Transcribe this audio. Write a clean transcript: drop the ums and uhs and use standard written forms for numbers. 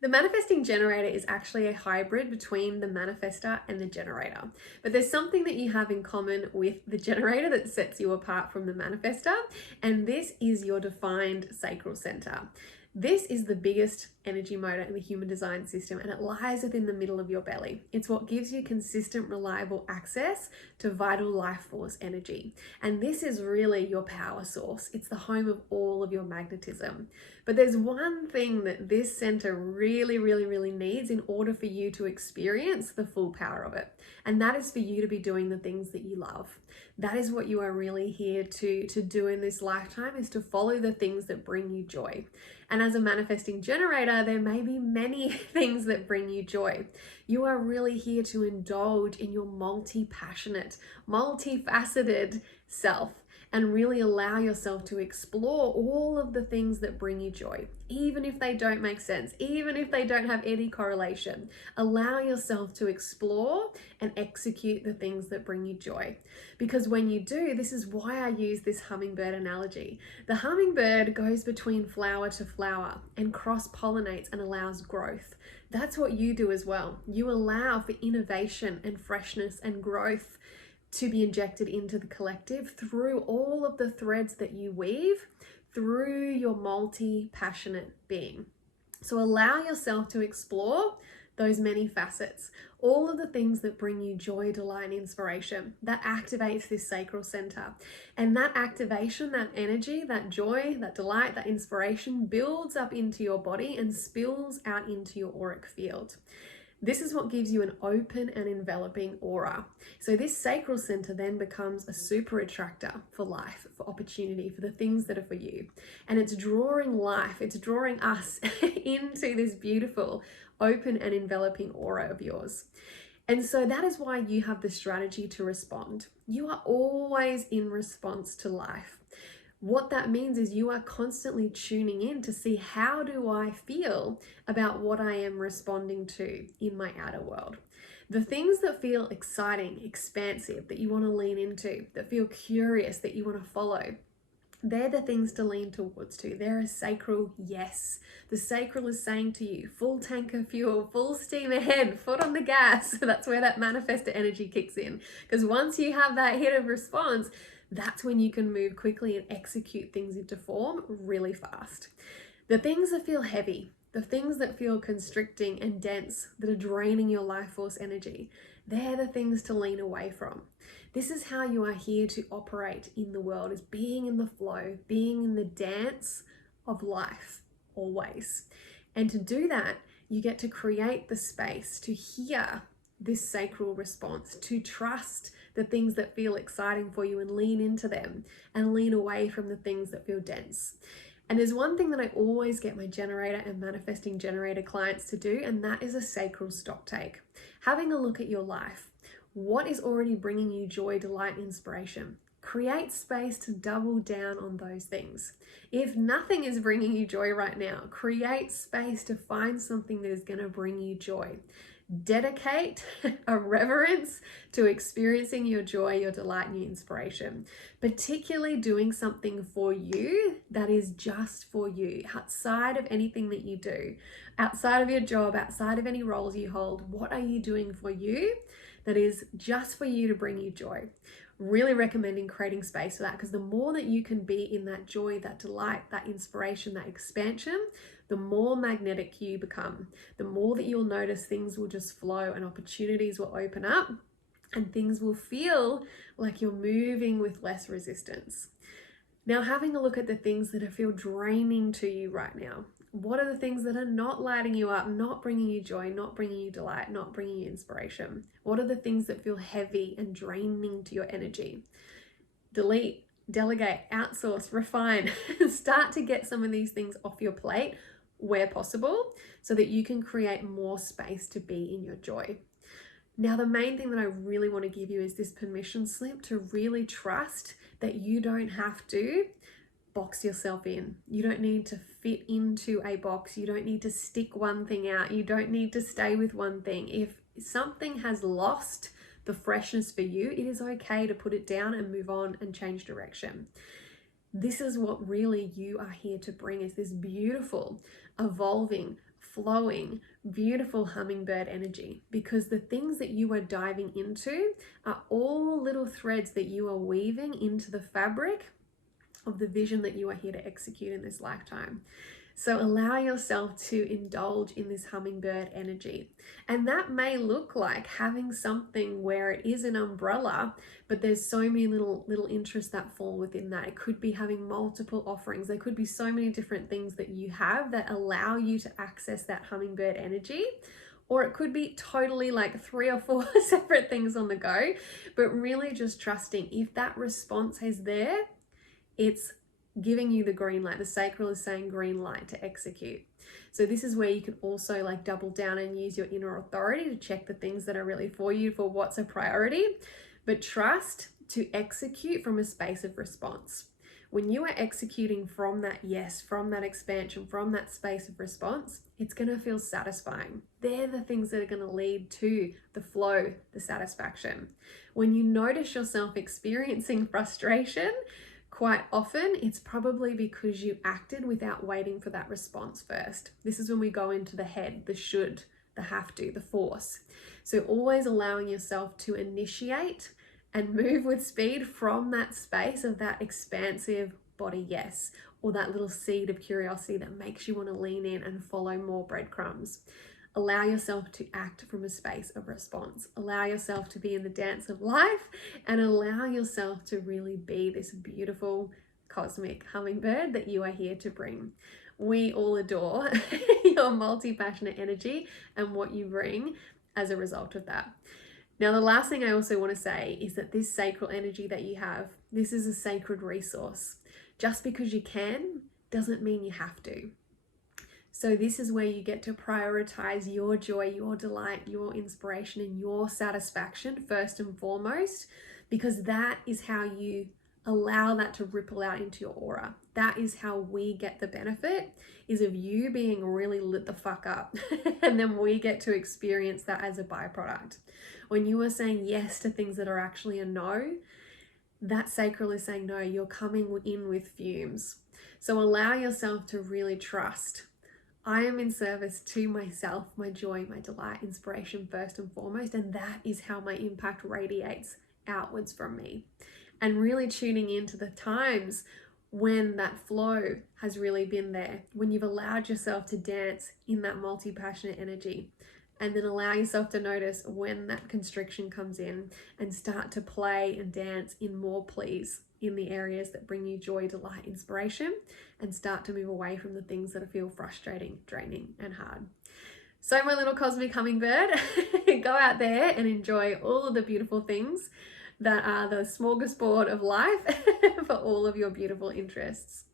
The manifesting generator is actually a hybrid between the manifestor and the generator. But there's something that you have in common with the generator that sets you apart from the manifestor, and this is your defined sacral center. This is the biggest energy motor in the human design system, and it lies within the middle of your belly. It's what gives you consistent, reliable access to vital life force energy. And this is really your power source. It's the home of all of your magnetism. But there's one thing that this center really needs in order for you to experience the full power of it. And that is for you to be doing the things that you love. That is what you are really here to do in this lifetime, is to follow the things that bring you joy. And as a manifesting generator, there may be many things that bring you joy. You are really here to indulge in your multi-passionate, multifaceted self and really allow yourself to explore all of the things that bring you joy, even if they don't make sense, even if they don't have any correlation. Allow yourself to explore and execute the things that bring you joy. Because when you do, this is why I use this hummingbird analogy. The hummingbird goes between flower to flower and cross-pollinates and allows growth. That's what you do as well. You allow for innovation and freshness and growth to be injected into the collective through all of the threads that you weave through your multi-passionate being. So allow yourself to explore those many facets, all of the things that bring you joy, delight, and inspiration, that activates this sacral center. And that activation, that energy, that joy, that delight, that inspiration builds up into your body and spills out into your auric field. This is what gives you an open and enveloping aura. So this sacral center then becomes a super attractor for life, for opportunity, for the things that are for you. And it's drawing life, it's drawing us into this beautiful, open and enveloping aura of yours. And so that is why you have the strategy to respond. You are always in response to life. What that means is you are constantly tuning in to see, how do I feel about what I am responding to in my outer world? The things that feel exciting, expansive, that you want to lean into, that feel curious, that you want to follow, they're the things to lean towards to. They're a sacral yes. The sacral is saying to you, full tank of fuel, full steam ahead, foot on the gas. That's where that manifestor energy kicks in. Because once you have that hit of response, that's when you can move quickly and execute things into form really fast. The things that feel heavy, the things that feel constricting and dense, that are draining your life force energy, they're the things to lean away from. This is how you are here to operate in the world, is being in the flow, being in the dance of life always. And to do that, you get to create the space to hear this sacral response, to trust the things that feel exciting for you and lean into them, and lean away from the things that feel dense. And there's one thing that I always get my generator and manifesting generator clients to do, and that is a sacral stock take. Having a look at your life. What is already bringing you joy, delight, and inspiration? Create space to double down on those things. If nothing is bringing you joy right now, create space to find something that is going to bring you joy. Dedicate a reverence to experiencing your joy, your delight, and your inspiration, particularly doing something for you that is just for you, outside of anything that you do, outside of your job, outside of any roles you hold. What are you doing for you that is just for you to bring you joy? Really recommending creating space for that, because the more that you can be in that joy, that delight, that inspiration, that expansion, the more magnetic you become. The more that you'll notice things will just flow and opportunities will open up and things will feel like you're moving with less resistance. Now, having a look at the things that feel draining to you right now. What are the things that are not lighting you up, not bringing you joy, not bringing you delight, not bringing you inspiration? What are the things that feel heavy and draining to your energy? Delete, delegate, outsource, refine. Start to get some of these things off your plate where possible, so that you can create more space to be in your joy. Now, the main thing that I really want to give you is this permission slip to really trust that you don't have to box yourself in. You don't need to fit into a box. You don't need to stick one thing out. You don't need to stay with one thing. If something has lost the freshness for you, it is okay to put it down and move on and change direction. This is what really you are here to bring, is this beautiful, evolving, flowing, beautiful hummingbird energy, because the things that you are diving into are all little threads that you are weaving into the fabric of the vision that you are here to execute in this lifetime. So allow yourself to indulge in this hummingbird energy. And that may look like having something where it is an umbrella, but there's so many little interests that fall within that. It could be having multiple offerings. There could be so many different things that you have that allow you to access that hummingbird energy. Or it could be totally like 3 or 4 separate things on the go, but really just trusting if that response is there, it's giving you the green light. The sacral is saying green light to execute. So this is where you can also like double down and use your inner authority to check the things that are really for you, for what's a priority, but trust to execute from a space of response. When you are executing from that yes, from that expansion, from that space of response, it's going to feel satisfying. They're the things that are going to lead to the flow, the satisfaction. When you notice yourself experiencing frustration, quite often, it's probably because you acted without waiting for that response first. This is when we go into the head, the should, the have to, the force. So always allowing yourself to initiate and move with speed from that space of that expansive body yes, or that little seed of curiosity that makes you want to lean in and follow more breadcrumbs. Allow yourself to act from a space of response. Allow yourself to be in the dance of life and allow yourself to really be this beautiful cosmic hummingbird that you are here to bring. We all adore your multi-passionate energy and what you bring as a result of that. Now, the last thing I also want to say is that this sacral energy that you have, this is a sacred resource. Just because you can doesn't mean you have to. So this is where you get to prioritize your joy, your delight, your inspiration, and your satisfaction first and foremost, because that is how you allow that to ripple out into your aura. That is how we get the benefit, is of you being really lit the fuck up. And then we get to experience that as a byproduct. When you are saying yes to things that are actually a no, that sacral is saying no, you're coming in with fumes. So allow yourself to really trust. I am in service to myself, my joy, my delight, inspiration first and foremost, and that is how my impact radiates outwards from me. And really tuning into the times when that flow has really been there, when you've allowed yourself to dance in that multi-passionate energy, and then allow yourself to notice when that constriction comes in and start to play and dance in more please in the areas that bring you joy, delight, inspiration, and start to move away from the things that feel frustrating, draining, and hard. So my little cosmic hummingbird, go out there and enjoy all of the beautiful things that are the smorgasbord of life for all of your beautiful interests.